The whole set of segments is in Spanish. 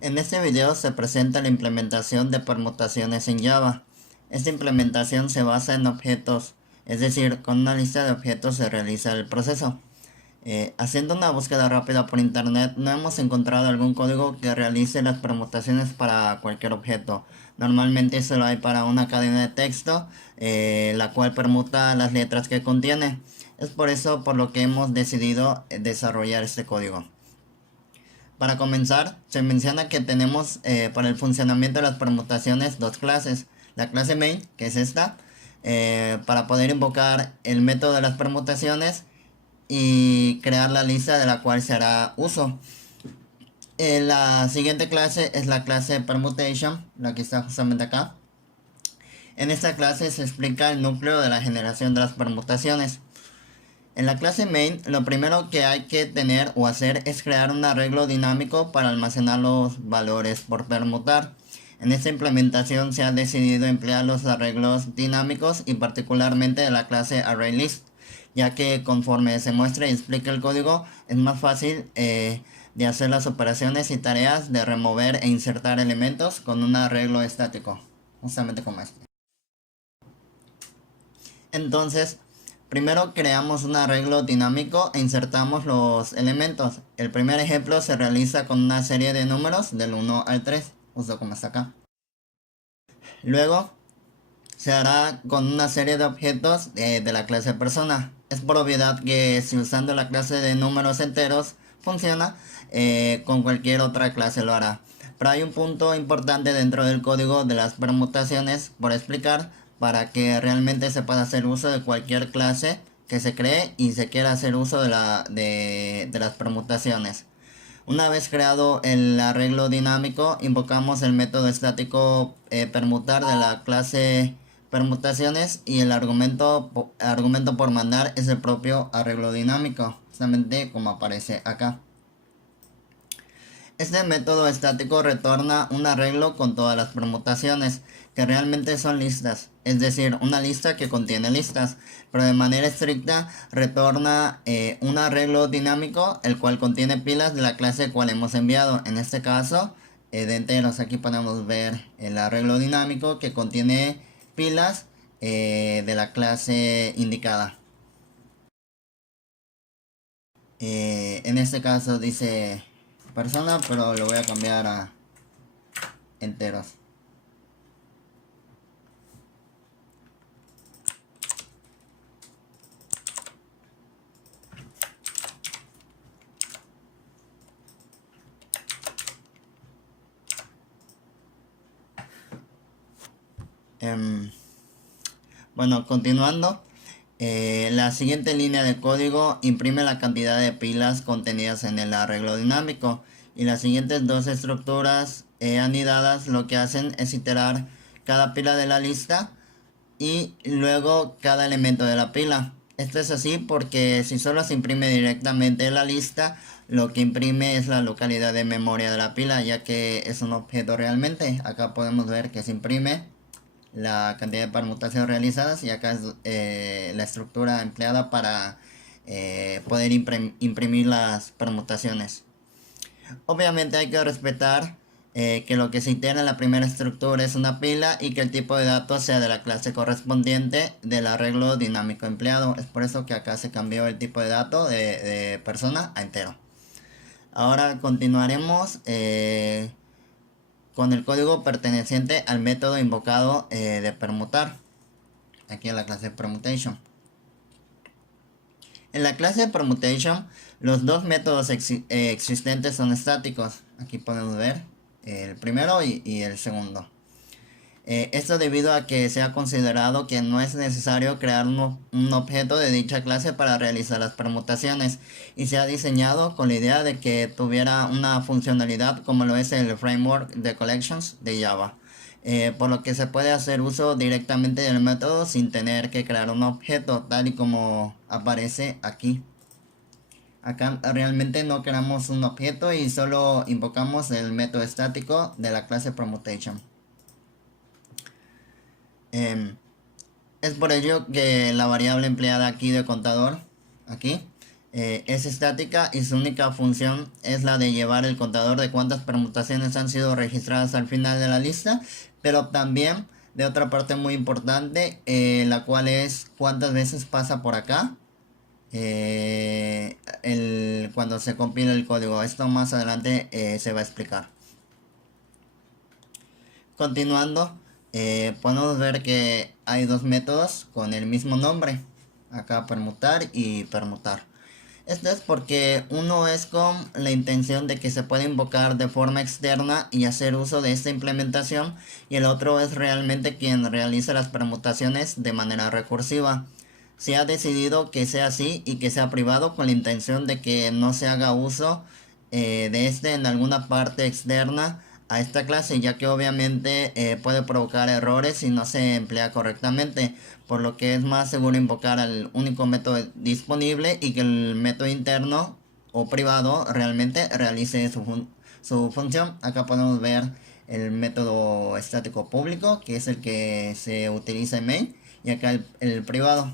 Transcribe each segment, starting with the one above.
En este video se presenta la implementación de permutaciones en Java. Esta implementación se basa en objetos, es decir, con una lista de objetos se realiza el proceso. Haciendo una búsqueda rápida por internet, no hemos encontrado algún código que realice las permutaciones para cualquier objeto. Normalmente solo hay para una cadena de texto, la cual permuta las letras que contiene. Es por eso por lo que hemos decidido desarrollar este código. Para comenzar, se menciona que tenemos para el funcionamiento de las permutaciones dos clases. La clase main, que es esta, para poder invocar el método de las permutaciones y crear la lista de la cual se hará uso. La siguiente clase es la clase permutation, la que está justamente acá. En esta clase se explica el núcleo de la generación de las permutaciones. En la clase main, lo primero que hay que tener o hacer es crear un arreglo dinámico para almacenar los valores por permutar. En esta implementación se ha decidido emplear los arreglos dinámicos y particularmente de la clase ArrayList, ya que conforme se muestra y explica el código es más fácil de hacer las operaciones y tareas de remover e insertar elementos con un arreglo estático, justamente como este. Entonces, primero creamos un arreglo dinámico e insertamos los elementos. El primer ejemplo se realiza con una serie de números del 1 al 3, justo como está acá. Luego se hará con una serie de objetos de la clase persona. Es por obviedad que si usando la clase de números enteros funciona, con cualquier otra clase lo hará. Pero hay un punto importante dentro del código de las permutaciones por explicar para que realmente se pueda hacer uso de cualquier clase que se cree y se quiera hacer uso de las permutaciones. Una vez creado el arreglo dinámico, invocamos el método estático permutar de la clase permutaciones y el argumento por mandar es el propio arreglo dinámico, justamente como aparece acá. Este método estático retorna un arreglo con todas las permutaciones, que realmente son listas, es decir, una lista que contiene listas, pero de manera estricta retorna un arreglo dinámico, el cual contiene pilas de la clase cual hemos enviado. En este caso, de enteros, aquí podemos ver el arreglo dinámico que contiene pilas de la clase indicada. En este caso dice persona, pero lo voy a cambiar a enteros. Em, bueno, continuando, la siguiente línea de código imprime la cantidad de pilas contenidas en el arreglo dinámico y las siguientes dos estructuras anidadas lo que hacen es iterar cada pila de la lista y luego cada elemento de la pila. Esto es así porque si solo se imprime directamente la lista, lo que imprime es la localidad de memoria de la pila, ya que es un objeto realmente. Acá podemos ver que se imprime la cantidad de permutaciones realizadas y acá es la estructura empleada para poder imprimir las permutaciones. Obviamente hay que respetar que lo que se integra en la primera estructura es una pila y que el tipo de datos sea de la clase correspondiente del arreglo dinámico empleado. Es por eso que acá se cambió el tipo de dato de persona a entero. Ahora continuaremos con el código perteneciente al método invocado de permutar. Aquí en la clase permutation. En la clase permutation, los dos métodos existentes son estáticos. Aquí podemos ver el primero y el segundo. Esto debido a que se ha considerado que no es necesario crear un objeto de dicha clase para realizar las permutaciones y se ha diseñado con la idea de que tuviera una funcionalidad como lo es el framework de collections de Java. Por lo que se puede hacer uso directamente del método sin tener que crear un objeto tal y como aparece aquí. Acá realmente no creamos un objeto y solo invocamos el método estático de la clase permutation. Es por ello que la variable empleada aquí de contador, aquí, Es estática y su única función es la de llevar el contador de cuántas permutaciones han sido registradas al final de la lista, pero también de otra parte muy importante, la cual es cuántas veces pasa por acá cuando se compila el código. Esto más adelante se va a explicar. Continuando, podemos ver que hay dos métodos con el mismo nombre. Acá permutar y permutar. Esto es porque uno es con la intención de que se pueda invocar de forma externa y hacer uso de esta implementación, y el otro es realmente quien realiza las permutaciones de manera recursiva. Se ha decidido que sea así y que sea privado con la intención de que no se haga uso de este en alguna parte externa a esta clase, ya que obviamente puede provocar errores si no se emplea correctamente, por lo que es más seguro invocar al único método disponible y que el método interno o privado realmente realice su función. Acá podemos ver el método estático público, que es el que se utiliza en main, y acá el privado.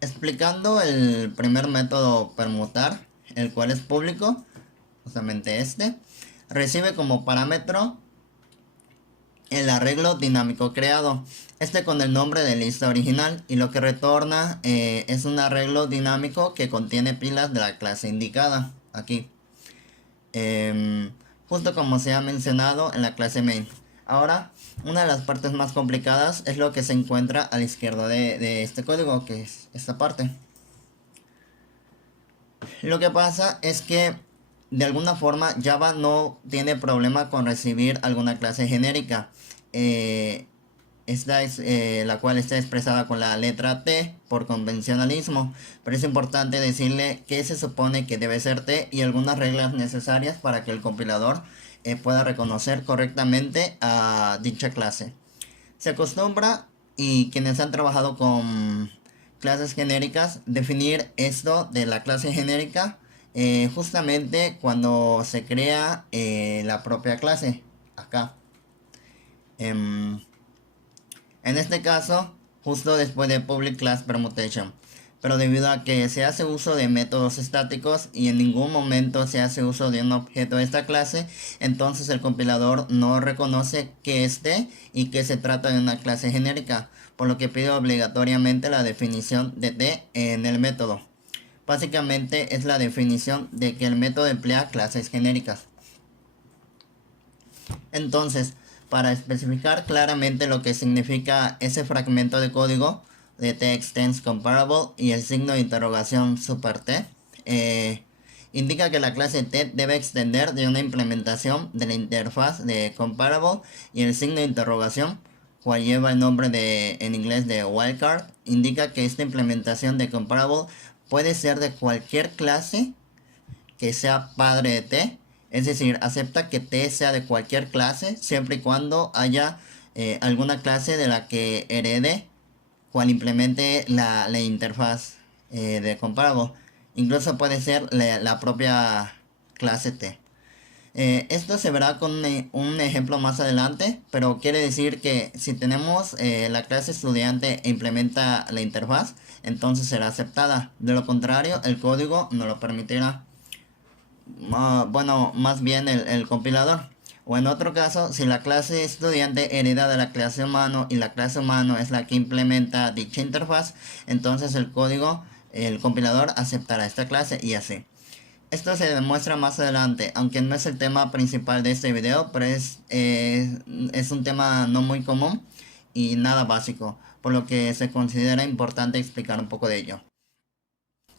Explicando el primer método permutar, el cual es público, justamente este, recibe como parámetro el arreglo dinámico creado, este con el nombre de lista original, y lo que retorna es un arreglo dinámico que contiene pilas de la clase indicada aquí, justo como se ha mencionado en la clase main. Ahora, una de las partes más complicadas es lo que se encuentra a la izquierda de este código, que es esta parte. Lo que pasa es que de alguna forma Java no tiene problema con recibir alguna clase genérica. Esta es la cual está expresada con la letra T por convencionalismo, pero es importante decirle que se supone que debe ser T y algunas reglas necesarias para que el compilador pueda reconocer correctamente a dicha clase. Se acostumbra, y quienes han trabajado con clases genéricas, definir esto de la clase genérica justamente cuando se crea la propia clase acá. En este caso, justo después de public class permutation. Pero debido a que se hace uso de métodos estáticos y en ningún momento se hace uso de un objeto de esta clase, entonces el compilador no reconoce que esté y que se trata de una clase genérica, por lo que pide obligatoriamente la definición de T en el método. Básicamente es la definición de que el método emplea clases genéricas. Entonces, para especificar claramente lo que significa ese fragmento de código de T extends comparable y el signo de interrogación super T, indica que la clase T debe extender de una implementación de la interfaz de comparable, y el signo de interrogación, cual lleva el nombre en inglés de wildcard, indica que esta implementación de comparable puede ser de cualquier clase que sea padre de T, es decir, acepta que T sea de cualquier clase siempre y cuando haya alguna clase de la que herede cual implemente la interfaz de comparable. Incluso puede ser la propia clase T. Esto se verá con un ejemplo más adelante, pero quiere decir que si tenemos la clase estudiante e implementa la interfaz, entonces será aceptada. De lo contrario, el código no lo permitirá. Bueno, más bien el compilador. O en otro caso, si la clase estudiante hereda de la clase humano y la clase humano es la que implementa dicha interfaz, entonces el compilador aceptará esta clase, y así. Esto se demuestra más adelante, aunque no es el tema principal de este video, pero es un tema no muy común y nada básico, por lo que se considera importante explicar un poco de ello.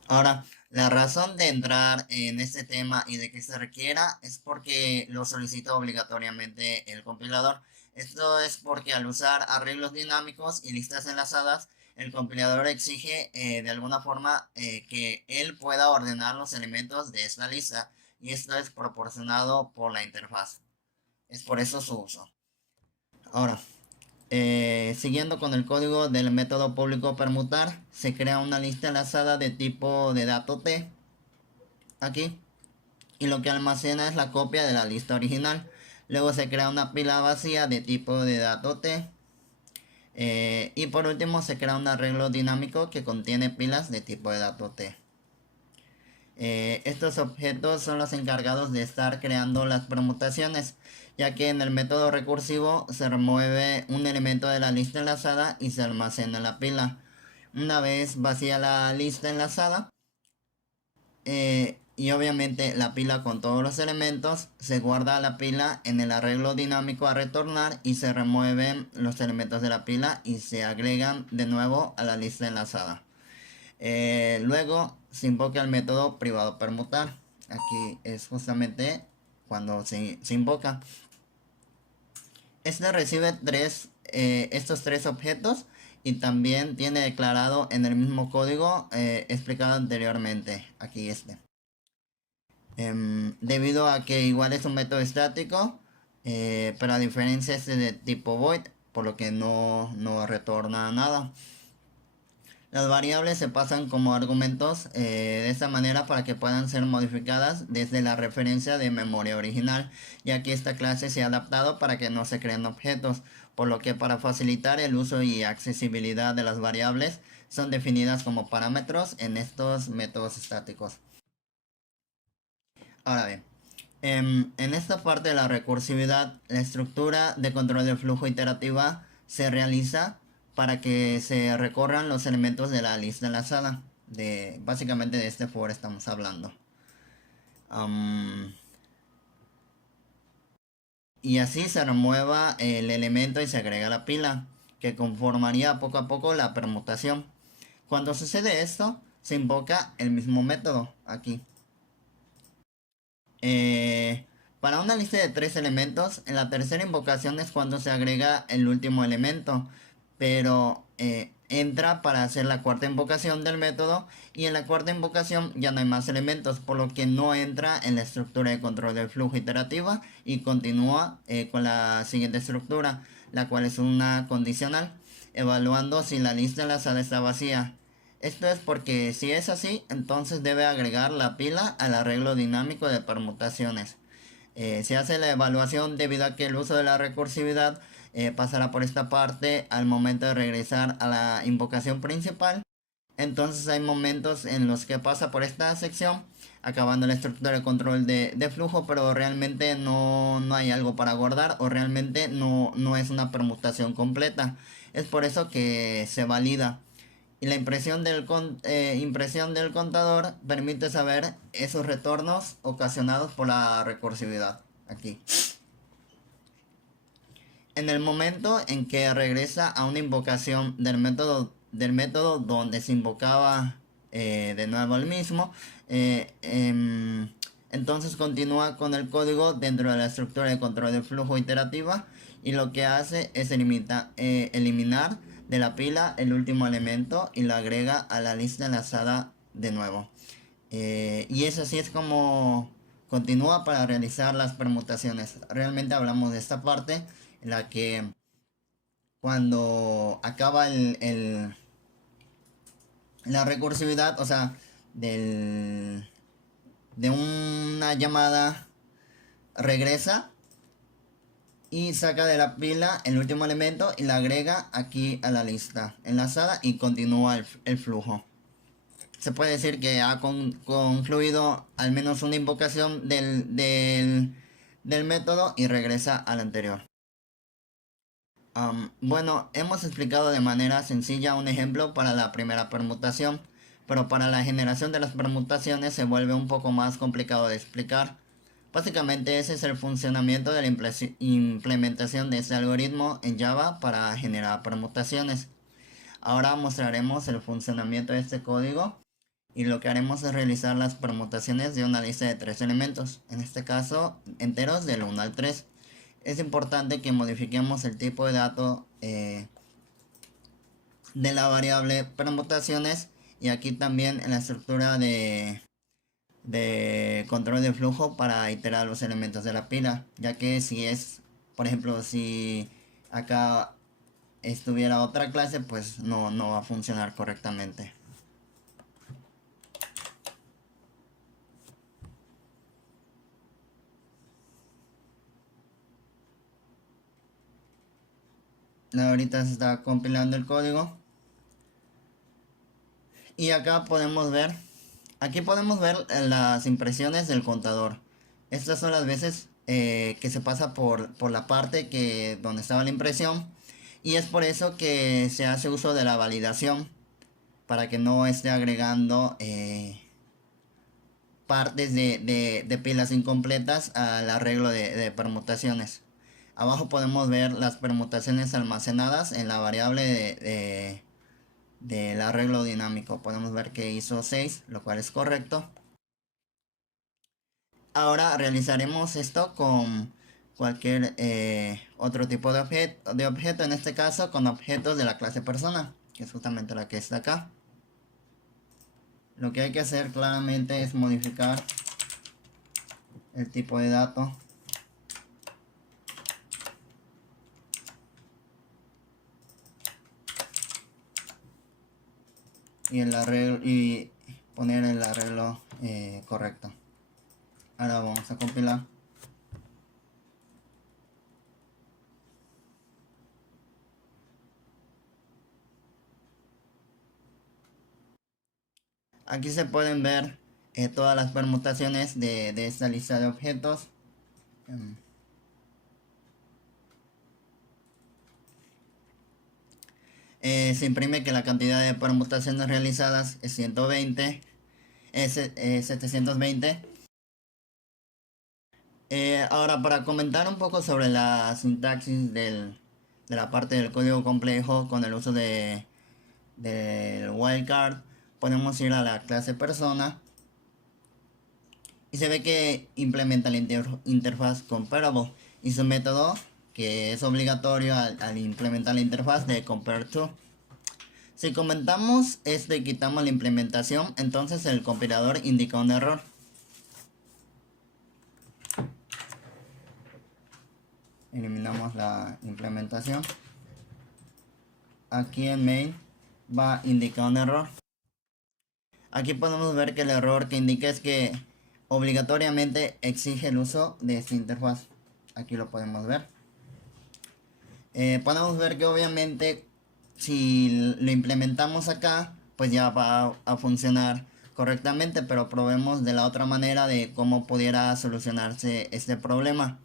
Ahora, la razón de entrar en este tema y de que se requiera es porque lo solicita obligatoriamente el compilador. Esto es porque al usar arreglos dinámicos y listas enlazadas, el compilador exige de alguna forma que él pueda ordenar los elementos de esta lista, y esto es proporcionado por la interfaz. Es por eso su uso. Ahora, siguiendo con el código del método público permutar, se crea una lista enlazada de tipo de dato T aquí, y lo que almacena es la copia de la lista original. Luego se crea una pila vacía de tipo de dato T, y por último se crea un arreglo dinámico que contiene pilas de tipo de dato T. Estos objetos son los encargados de estar creando las permutaciones, ya que en el método recursivo se remueve un elemento de la lista enlazada y se almacena en la pila. Una vez vacía la lista enlazada, y obviamente la pila con todos los elementos, se guarda la pila en el arreglo dinámico a retornar y se remueven los elementos de la pila y se agregan de nuevo a la lista enlazada. Luego se invoca el método privado permutar. Aquí es justamente cuando se invoca. Este recibe estos tres objetos y también tiene declarado en el mismo código explicado anteriormente. Aquí este. Debido a que igual es un método estático, pero a diferencia es de tipo void, por lo que no retorna nada. Las variables se pasan como argumentos de esta manera para que puedan ser modificadas desde la referencia de memoria original, ya que esta clase se ha adaptado para que no se creen objetos, por lo que para facilitar el uso y accesibilidad de las variables son definidas como parámetros en estos métodos estáticos. Ahora bien, en esta parte de la recursividad, la estructura de control de flujo iterativa se realiza para que se recorran los elementos de la lista enlazada. Básicamente de este for estamos hablando. Y así se remueva el elemento y se agrega la pila, que conformaría poco a poco la permutación. Cuando sucede esto, se invoca el mismo método aquí. Para una lista de 3 elementos, en la tercera invocación es cuando se agrega el último elemento, pero entra para hacer la cuarta invocación del método y en la cuarta invocación ya no hay más elementos, por lo que no entra en la estructura de control del flujo iterativa y continúa con la siguiente estructura, la cual es una condicional, evaluando si la lista enlazada está vacía. Esto es porque si es así, entonces debe agregar la pila al arreglo dinámico de permutaciones. Se hace la evaluación debido a que el uso de la recursividad pasará por esta parte al momento de regresar a la invocación principal. Entonces hay momentos en los que pasa por esta sección, acabando la estructura de control de flujo, pero realmente no hay algo para guardar o realmente no es una permutación completa. Es por eso que se valida. Y la impresión del contador permite saber esos retornos ocasionados por la recursividad. Aquí. En el momento en que regresa a una invocación del método donde se invocaba de nuevo el mismo, entonces continúa con el código dentro de la estructura de control de flujo iterativa y lo que hace es eliminar de la pila el último elemento y lo agrega a la lista enlazada de nuevo. Y eso así es como continúa para realizar las permutaciones. Realmente hablamos de esta parte en la que cuando acaba la recursividad, o sea, de una llamada regresa y saca de la pila el último elemento y la agrega aquí a la lista enlazada y continúa el flujo. Se puede decir que ha concluido al menos una invocación del método y regresa al anterior. Bueno, hemos explicado de manera sencilla un ejemplo para la primera permutación, pero para la generación de las permutaciones se vuelve un poco más complicado de explicar. Básicamente ese es el funcionamiento de la implementación de este algoritmo en Java para generar permutaciones. Ahora mostraremos el funcionamiento de este código y lo que haremos es realizar las permutaciones de una lista de 3 elementos, en este caso enteros del 1 al 3. Es importante que modifiquemos el tipo de dato de la variable permutaciones y aquí también en la estructura de control de flujo para iterar los elementos de la pila, ya que si es, por ejemplo, si acá estuviera otra clase, pues no va a funcionar correctamente. Ahorita se está compilando el código y acá podemos ver Aquí podemos ver las impresiones del contador. Estas son las veces que se pasa por la parte donde estaba la impresión. Y es por eso que se hace uso de la validación, para que no esté agregando partes de pilas incompletas al arreglo de permutaciones. Abajo podemos ver las permutaciones almacenadas en la variable del arreglo dinámico. Podemos ver que hizo 6, lo cual es correcto. Ahora realizaremos esto con cualquier otro tipo de objeto, en este caso con objetos de la clase persona, que es justamente la que está acá. Lo que hay que hacer claramente es modificar el tipo de dato y el arreglo, y poner el arreglo correcto. Ahora vamos a compilar. Aquí se pueden ver todas las permutaciones de esta lista de objetos. Se imprime que la cantidad de permutaciones realizadas es 120, es 720. Ahora, para comentar un poco sobre la sintaxis de la parte del código complejo con el uso del wildcard, podemos ir a la clase persona y se ve que implementa la interfaz comparable y su método, que es obligatorio al implementar la interfaz de compare_to. Si comentamos esto y quitamos la implementación, entonces el compilador indica un error. Eliminamos la implementación. Aquí en main va a indicar un error. Aquí podemos ver que el error que indica es que obligatoriamente exige el uso de esta interfaz. Aquí lo podemos ver. Podemos ver que obviamente si lo implementamos acá, pues ya va a funcionar correctamente, pero probemos de la otra manera de cómo pudiera solucionarse este problema.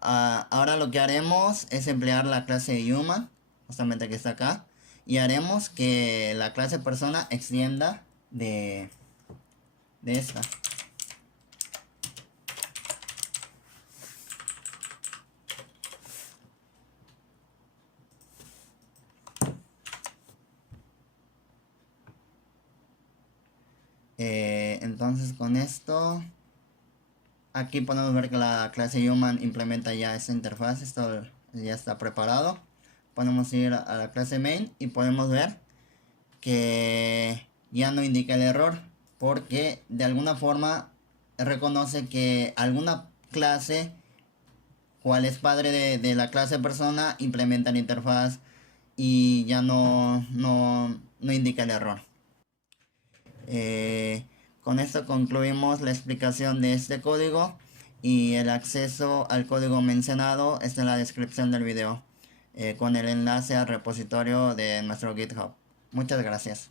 Ahora lo que haremos es emplear la clase human, justamente que está acá, y haremos que la clase persona extienda de esta. Entonces con esto, aquí podemos ver que la clase human implementa ya esta interfaz. Esto ya está preparado. Podemos ir a la clase main y podemos ver que ya no indica el error, porque de alguna forma reconoce que alguna clase, cual es padre de la clase persona, implementa la interfaz y ya no indica el error. Con esto concluimos la explicación de este código, y el acceso al código mencionado está en la descripción del video, con el enlace al repositorio de nuestro GitHub. Muchas gracias.